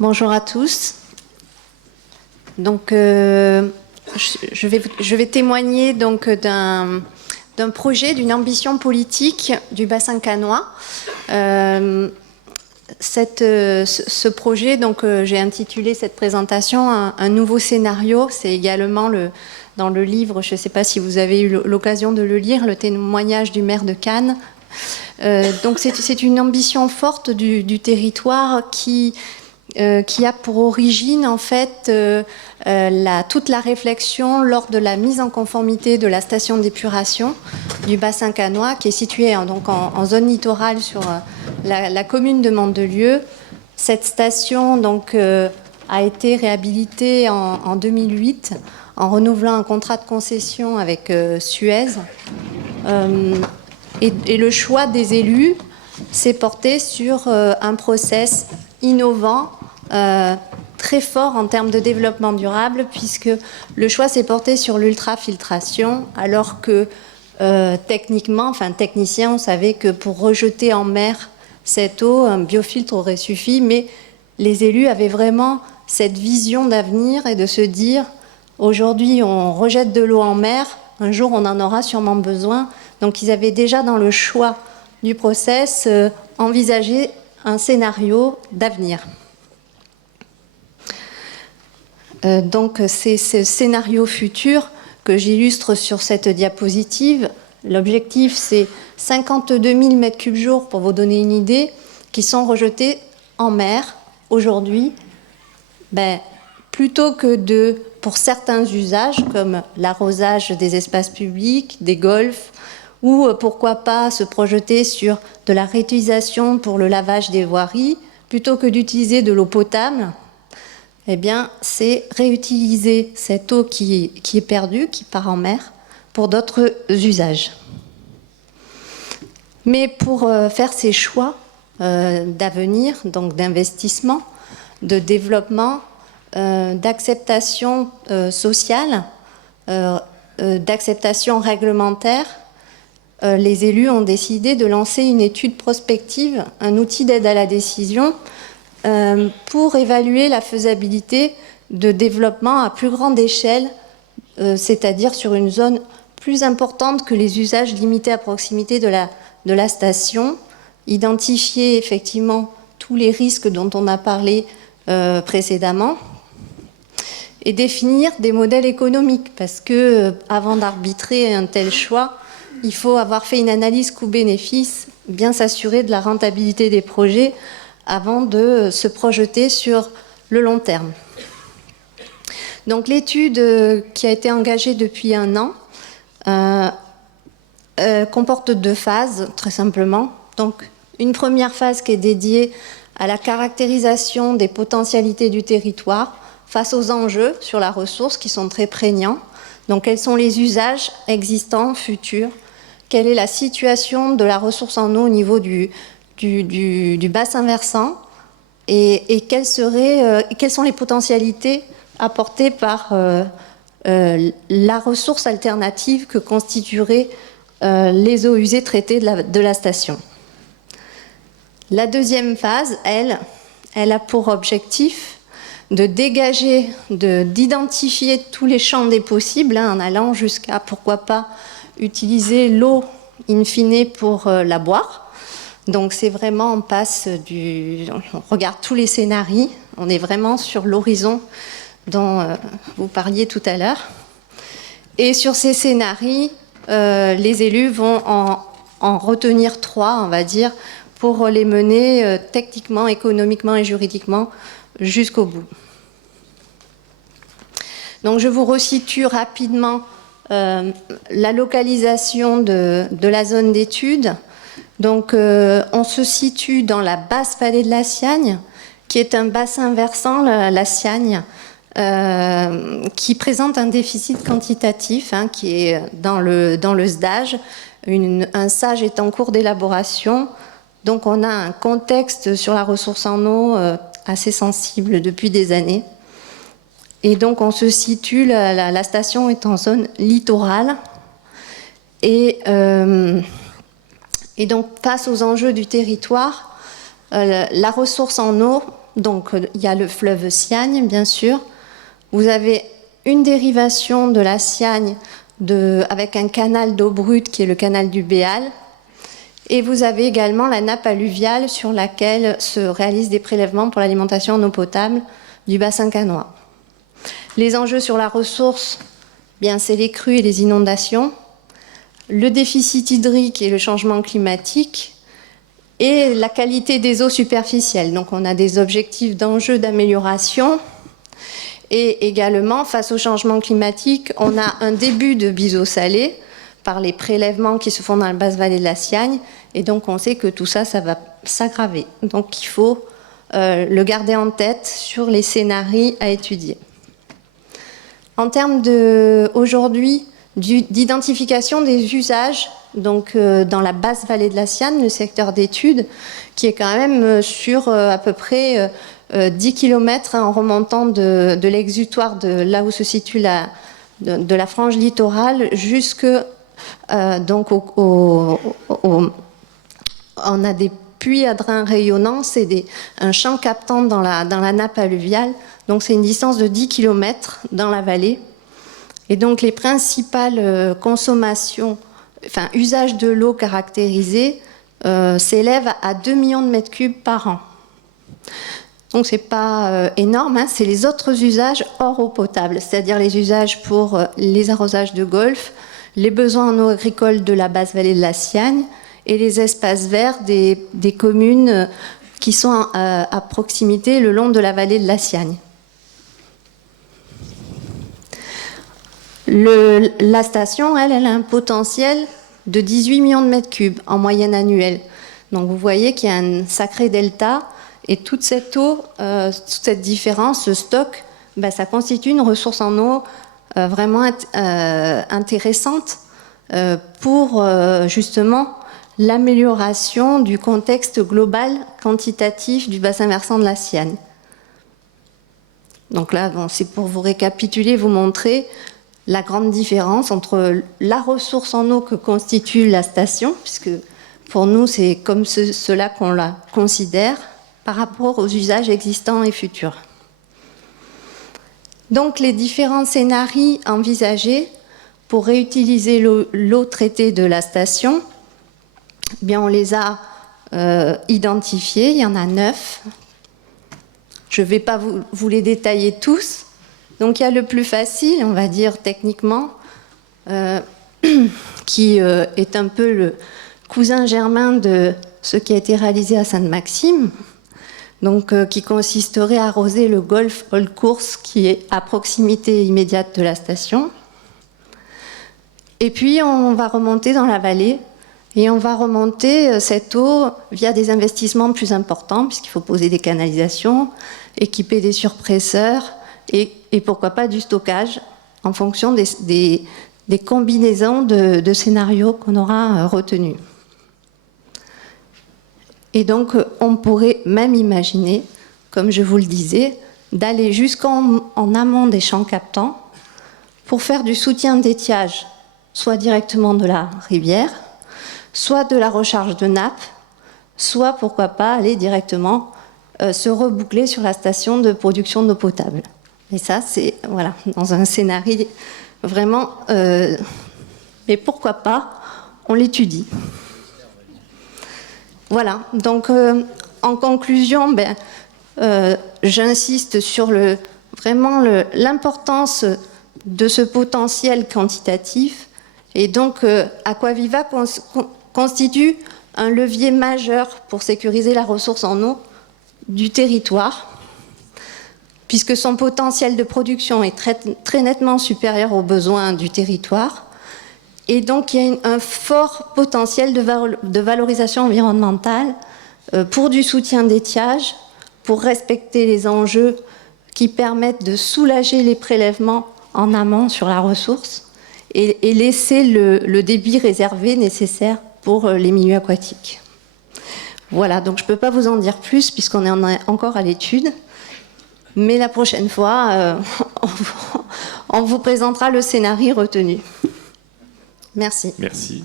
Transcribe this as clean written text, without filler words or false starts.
Bonjour à tous. Donc, je vais témoigner donc d'un projet, d'une ambition politique du bassin cannois. Ce projet, donc, j'ai intitulé cette présentation un nouveau scénario. C'est également dans le livre, je ne sais pas si vous avez eu l'occasion de le lire, le témoignage du maire de Cannes. Donc, c'est une ambition forte du territoire qui a pour origine en fait toute la réflexion lors de la mise en conformité de la station d'épuration du bassin cannois qui est située donc en zone littorale sur la commune de Mandelieu. Cette station donc, a été réhabilitée en 2008 en renouvelant un contrat de concession avec Suez. Et le choix des élus s'est porté sur un process innovant, très fort en termes de développement durable, puisque le choix s'est porté sur l'ultrafiltration, alors que technicien, on savait que pour rejeter en mer cette eau, un biofiltre aurait suffi, mais les élus avaient vraiment cette vision d'avenir et de se dire, aujourd'hui on rejette de l'eau en mer, un jour on en aura sûrement besoin. Donc ils avaient déjà dans le choix du process envisagé un scénario d'avenir. Donc c'est ce scénario futur que j'illustre sur cette diapositive. L'objectif, c'est 52 000 m3 jour, pour vous donner une idée, qui sont rejetés en mer aujourd'hui, plutôt que pour certains usages, comme l'arrosage des espaces publics, des golfs, ou pourquoi pas se projeter sur de la réutilisation pour le lavage des voiries, plutôt que d'utiliser de l'eau potable, eh bien, c'est réutiliser cette eau qui est perdue, qui part en mer, pour d'autres usages. Mais pour faire ces choix d'avenir, donc d'investissement, de développement, d'acceptation sociale, d'acceptation réglementaire, les élus ont décidé de lancer une étude prospective, un outil d'aide à la décision, pour évaluer la faisabilité de développement à plus grande échelle, c'est-à-dire sur une zone plus importante que les usages limités à proximité de la station, identifier effectivement tous les risques dont on a parlé précédemment, et définir des modèles économiques, parce que avant d'arbitrer un tel choix, il faut avoir fait une analyse coût-bénéfice, bien s'assurer de la rentabilité des projets avant de se projeter sur le long terme. Donc l'étude qui a été engagée depuis 1 an comporte 2 phases, très simplement. Donc une première phase qui est dédiée à la caractérisation des potentialités du territoire face aux enjeux sur la ressource qui sont très prégnants. Donc quels sont les usages existants, futurs? Quelle est la situation de la ressource en eau au niveau du bassin versant et quelles sont les potentialités apportées par la ressource alternative que constitueraient les eaux usées traitées de la station. La deuxième phase, elle a pour objectif de dégager, d'identifier tous les champs des possibles, en allant jusqu'à, pourquoi pas, utiliser l'eau in fine pour la boire. Donc c'est vraiment, on regarde tous les scénarios, on est vraiment sur l'horizon dont vous parliez tout à l'heure. Et sur ces scénarios, les élus vont en retenir 3, on va dire, pour les mener techniquement, économiquement et juridiquement jusqu'au bout. Donc je vous resitue rapidement la localisation de la zone d'étude. Donc on se situe dans la basse vallée de la Siagne, qui est un bassin versant, la Siagne, qui présente un déficit quantitatif, qui est dans le SDAGE. Un SAGE est en cours d'élaboration. Donc on a un contexte sur la ressource en eau assez sensible depuis des années. Et donc on se situe, la station est en zone littorale. Et donc face aux enjeux du territoire, la ressource en eau donc il y a le fleuve Siagne, bien sûr. Vous avez une dérivation de la Siagne avec un canal d'eau brute qui est le canal du Béal. Et vous avez également la nappe alluviale sur laquelle se réalisent des prélèvements pour l'alimentation en eau potable du bassin cannois. Les enjeux sur la ressource, bien, c'est les crues et les inondations, le déficit hydrique et le changement climatique, et la qualité des eaux superficielles. Donc on a des objectifs d'enjeux d'amélioration. Et également, face au changement climatique, on a un début de biseau salé par les prélèvements qui se font dans la basse vallée de la Siagne. Et donc on sait que tout ça, ça va s'aggraver. Donc il faut le garder en tête sur les scénarios à étudier. En termes aujourd'hui d'identification des usages, donc dans la basse vallée de la Siagne, le secteur d'études, qui est quand même sur à peu près 10 km en remontant de l'exutoire de là où se situe de la frange littorale jusque donc on a des puits à drains rayonnants, c'est un champ captant dans la nappe alluviale, donc c'est une distance de 10 km dans la vallée. Et donc les principales consommations, enfin usages de l'eau caractérisés s'élèvent à 2 millions de mètres cubes par an. Donc c'est pas énorme, hein, c'est les autres usages hors eau potable, c'est-à-dire les usages pour les arrosages de golfe, les besoins en eau agricole de la basse vallée de la Siagne et les espaces verts des communes qui sont à proximité le long de la vallée de la Siagne. La station, elle a un potentiel de 18 millions de mètres cubes en moyenne annuelle. Donc vous voyez qu'il y a un sacré delta et toute cette eau, toute cette différence, ce stock, ben, ça constitue une ressource en eau vraiment intéressante pour justement l'amélioration du contexte global quantitatif du bassin versant de la Siagne. Donc là, bon, c'est pour vous récapituler, vous montrer la grande différence entre la ressource en eau que constitue la station, puisque pour nous, c'est comme cela qu'on la considère, par rapport aux usages existants et futurs. Donc, les différents scénarios envisagés pour réutiliser l'eau traitée de la station, eh bien, on les a identifiés, il y en a 9. Je ne vais pas vous les détailler tous. Donc il y a le plus facile, on va dire techniquement, qui est un peu le cousin germain de ce qui a été réalisé à Sainte-Maxime, donc qui consisterait à arroser le golfe Old Course qui est à proximité immédiate de la station. Et puis on va remonter dans la vallée et on va remonter cette eau via des investissements plus importants puisqu'il faut poser des canalisations, équiper des surpresseurs, et pourquoi pas du stockage en fonction des combinaisons de scénarios qu'on aura retenus. Et donc, on pourrait même imaginer, comme je vous le disais, d'aller jusqu'en amont des champs captants pour faire du soutien d'étiage, soit directement de la rivière, soit de la recharge de nappe, soit, pourquoi pas, aller directement se reboucler sur la station de production d'eau potable. Et ça, c'est voilà, dans un scénario vraiment... mais pourquoi pas, on l'étudie. Voilà, donc en conclusion, j'insiste sur vraiment l'importance de ce potentiel quantitatif. Et donc, Aquaviva constitue un levier majeur pour sécuriser la ressource en eau du territoire, puisque son potentiel de production est très nettement supérieur aux besoins du territoire. Et donc, il y a un fort potentiel de valorisation environnementale pour du soutien d'étiage, pour respecter les enjeux qui permettent de soulager les prélèvements en amont sur la ressource et laisser le débit réservé nécessaire pour les milieux aquatiques. Voilà, donc je ne peux pas vous en dire plus puisqu'on est encore à l'étude. Mais la prochaine fois, on vous présentera le scénario retenu. Merci. Merci.